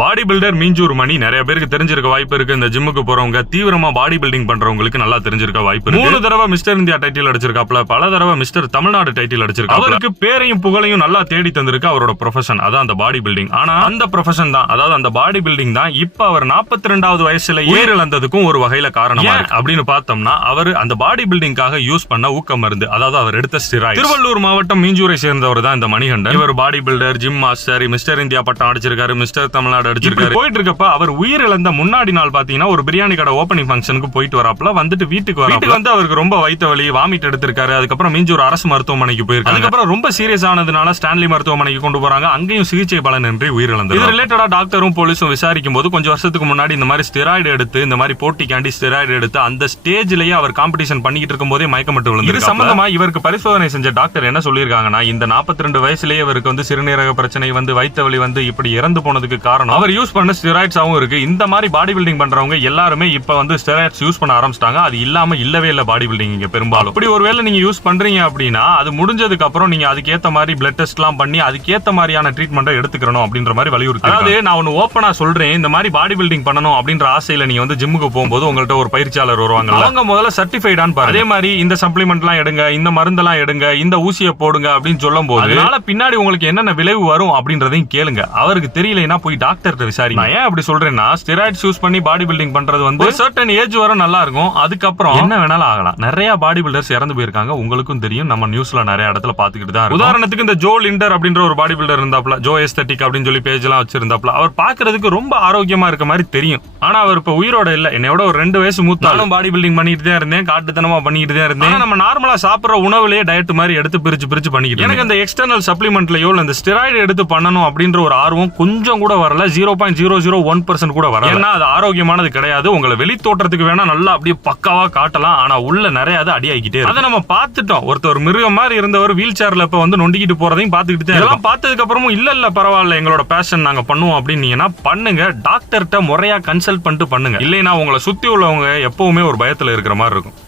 Body builder Minjur மணி நிறைய பேருக்கு தெரிஞ்சிருக்க வாய்ப்பு இருக்கு. இந்த ஜிம்முக்கு போறவங்க தீவிரமா பாடி பில்டிங் பண்றவங்களுக்கு நல்லா தெரிஞ்சிருக்க வாய்ப்பு இருக்கு. 3 தடவை மிஸ்டர் இந்தியா டைட்டில் அடிச்சிருக்காப்ல, பல தடவை மிஸ்டர் தமிழ்நாடு டைட்டில் அடிச்சிருக்காப்ல. அவருக்கு பேரையும் புகழையும் நல்லா தேடி தந்திருக்கு அவரோட ப்ரொஃபஷன், அதான் அந்த பாடி பில்டிங். ஆனா அந்த ப்ரொஃபஷன் தான், அதாவது அந்த பாடி பில்டிங் தான் இப்ப அவர் 42வது வயசுல உயிரிழந்ததுக்கும் ஒரு வகையில காரணமா இருக்கு. அப்படின்னு பார்த்தோம்னா அவர் அந்த பாடி பில்டிங்காக யூஸ் பண்ண ஊக்க மருந்து, அதாவது அவர் எடுத்த ஸ்டெராய்டு. திருவள்ளூர் மாவட்டம் மீஞ்சூரை சேர்ந்தவர் தான் இந்த மணிகண்டன். இவர் body builder, gym master, mister India பட்டம் அடிச்சிருக்காரு, மிஸ்டர் தமிழ்நாடு அடிச்சிருக்காரு. போயிட்டு இருக்கப்ப அவர் உயிரிழந்த முன்னாடி நாள் பாத்தீங்கன்னா ஒரு பிரியாணி கடை ஓபனிங் ஃபங்க்ஷனுக்கு போயிட்டு வராப்ல, வந்துட்டு வீட்டுக்கு வந்து அவருக்கு ரொம்ப வயித்த வலி, வாமிட் எடுத்திருக்காரு. அதுக்கப்புறம் மீஞ்சூர் அரசு மருத்துவமனைக்கு போயிருக்காரு. அதுக்கப்புறம் ரொம்ப சீரியஸ் ஆனதுனால ஸ்டான்லி மருத்துவமனைக்கு கொண்டு போறாங்க. அங்கேயும் சிகிச்சை பலனின்றி உயிரிழந்தார். இது ரிலேட்டடா டாக்டரும் போலீஸும் விசாரிக்கும் போது கொஞ்சம் வருஷத்துக்கு முன்னாடி இந்த மாதிரி ஸ்டெராய்டு எடுத்து, இந்த மாதிரி போட்டிக்காண்டி ஸ்டெராய்டு எடுத்து அந்த ஸ்டேஜ்லயே அவர் காம்படிஷன் பண்ணிட்டு இருக்கும் போதே மயக்கமட்டு விழுந்து. இது சம்பந்தமா இவருக்கு பரிசோதனை செஞ்ச டாக்டர் என்ன சொல்லியிருக்காங்கன்னா, இந்த 42 வயசுலயே இவருக்கு வந்து சிறுநீரக பிரச்சனை வந்து வயித்த வலி வந்து இப்படி இறந்து போனதுக்கு காரணம் அவர் யூஸ் பண்ண ஸ்டெராய்ட்ஸாவும் இருக்கு. இந்த மாதிரி பாடி பில்டிங் பண்றவங்க எல்லாருமே இப்ப வந்து ஸ்டெராய்ட்ஸ் யூஸ் பண்ண ஆரம்பிச்சிட்டாங்க. அது இல்லாம இல்லவே இல்ல பாடி பில்டிங் இங்க பெரும்பாலும். இப்படி ஒருவேளை நீங்க யூஸ் பண்றீங்க அப்படின்னா அது முடிஞ்சதுக்கு அப்புறம் நீங்க அதுக்கேத்த மாதிரி பிளட் டெஸ்ட் எல்லாம் பண்ணி அதுக்கேத்த மாதிரியான ட்ரீட்மெண்ட் எடுத்துக்கணும் அப்படின்ற மாதிரி வலியுறுத்தி. அதாவது நான் ஒன்னு ஓப்பனா சொல்றேன், இந்த மாதிரி பாடி பில்டிங் பண்ணணும் அப்படின்ற ஆசையில நீங்க வந்து ஜிம்முக்கு போகும்போது உங்கள்ட்ட ஒரு பயிற்சியாளர் வருவாங்க. அவங்க முதல்ல சர்டிஃபைடான்னு பாருங்க. அதே மாதிரி இந்த சப்ளிமெண்ட் எல்லாம் எடுங்க, இந்த மருந்தெல்லாம் எடுங்க, இந்த ஊசியை போடுங்க அப்படின்னு சொல்லும் போது அதனால பின்னாடி உங்களுக்கு என்னென்ன விளைவு வரும் அப்படின்றதையும் கேளுங்க. அவருக்கு தெரியலனா போய் டாக்டர் விசாரிங்க. நான் ஏன் அப்படி சொல்றேன்னா, ஸ்டெராய்ட்ஸ் யூஸ் பண்ணி பாடி பில்டிங் பண்றது வந்து ஒரு சர்டன் ஏஜ் வரை நல்லா இருக்கும். அதுக்கப்புறம் என்ன வேணாலும் ஆகலாம். நிறைய பாடி பில்டர்ஸ் இறந்து போயிருக்காங்க, உங்களுக்கும் தெரியும். நம்ம நியூஸ்ல நிறைய இடத்துல பாத்துக்கிட்டு தான். உதாரணத்துக்கு இந்த ஜோ லிண்டர் அப்படின்ற ஒரு பாடி பில்டர் இருந்தாப்ல, ஜோ எஸ்தெட்டிக் அப்படின்னு சொல்லி பேஜ் எல்லாம் வச்சிருந்தாப்ல. அவர் பாக்குறதுக்கு ரொம்ப ஆரோக்கியமா இருக்க மாதிரி தெரியும். ஆனா அவர் இப்ப உயிரோட இல்ல. என்னோட ஒரு 2 வயசு மூத்தாலும் பாடி பில்டிங் பண்ணிட்டு தான் இருந்தேன், காட்டுத்தனமா பண்ணிட்டு தான் இருந்தேன். நம்ம நார்மலா சாப்பிடுற உணவுலயே டயட் மாதிரி எடுத்து பிரிச்சு பண்ணிக்கிட்டு எனக்கு அந்த எக்ஸ்டர்னல் சப்ளிமெண்ட்லயோ அந்த ஸ்டெராய்டு எடுத்து பண்ணணும் அப்படின்ற ஒரு ஆர்வம் கொஞ்சம் கூட வரல. 0.001% கூட வரல. ஏன்னா அது ஆரோக்கியமானது கிடையாது. உங்களை வெளி தோற்றத்துக்கு வேணா நல்லா அப்படியே பக்காவா காட்டலாம், ஆனா உள்ள நிறைய அடியாகிட்டே அதை நம்ம பார்த்துட்டோம். ஒருத்தர் மிருகம் மாதிரி இருந்தவர் வீல் சேர்ல இப்ப வந்து நொண்டிக்கிட்டு போறதையும் பார்த்துக்கிட்டு இதெல்லாம் பார்த்ததுக்கு அப்புறமும் இல்ல பரவாயில்ல எங்களோட பேஷன் நாங்க பண்ணுவோம் அப்படின்னு பண்ணுங்க. டாக்டர்கிட்ட முறையா கன்சல்ட் பண்ணிட்டு பண்ணுங்க. இல்லைன்னா உங்களை சுத்தி உள்ளவங்க எப்பவுமே ஒரு பயத்துல இருக்கிற மாதிரி இருக்கும்.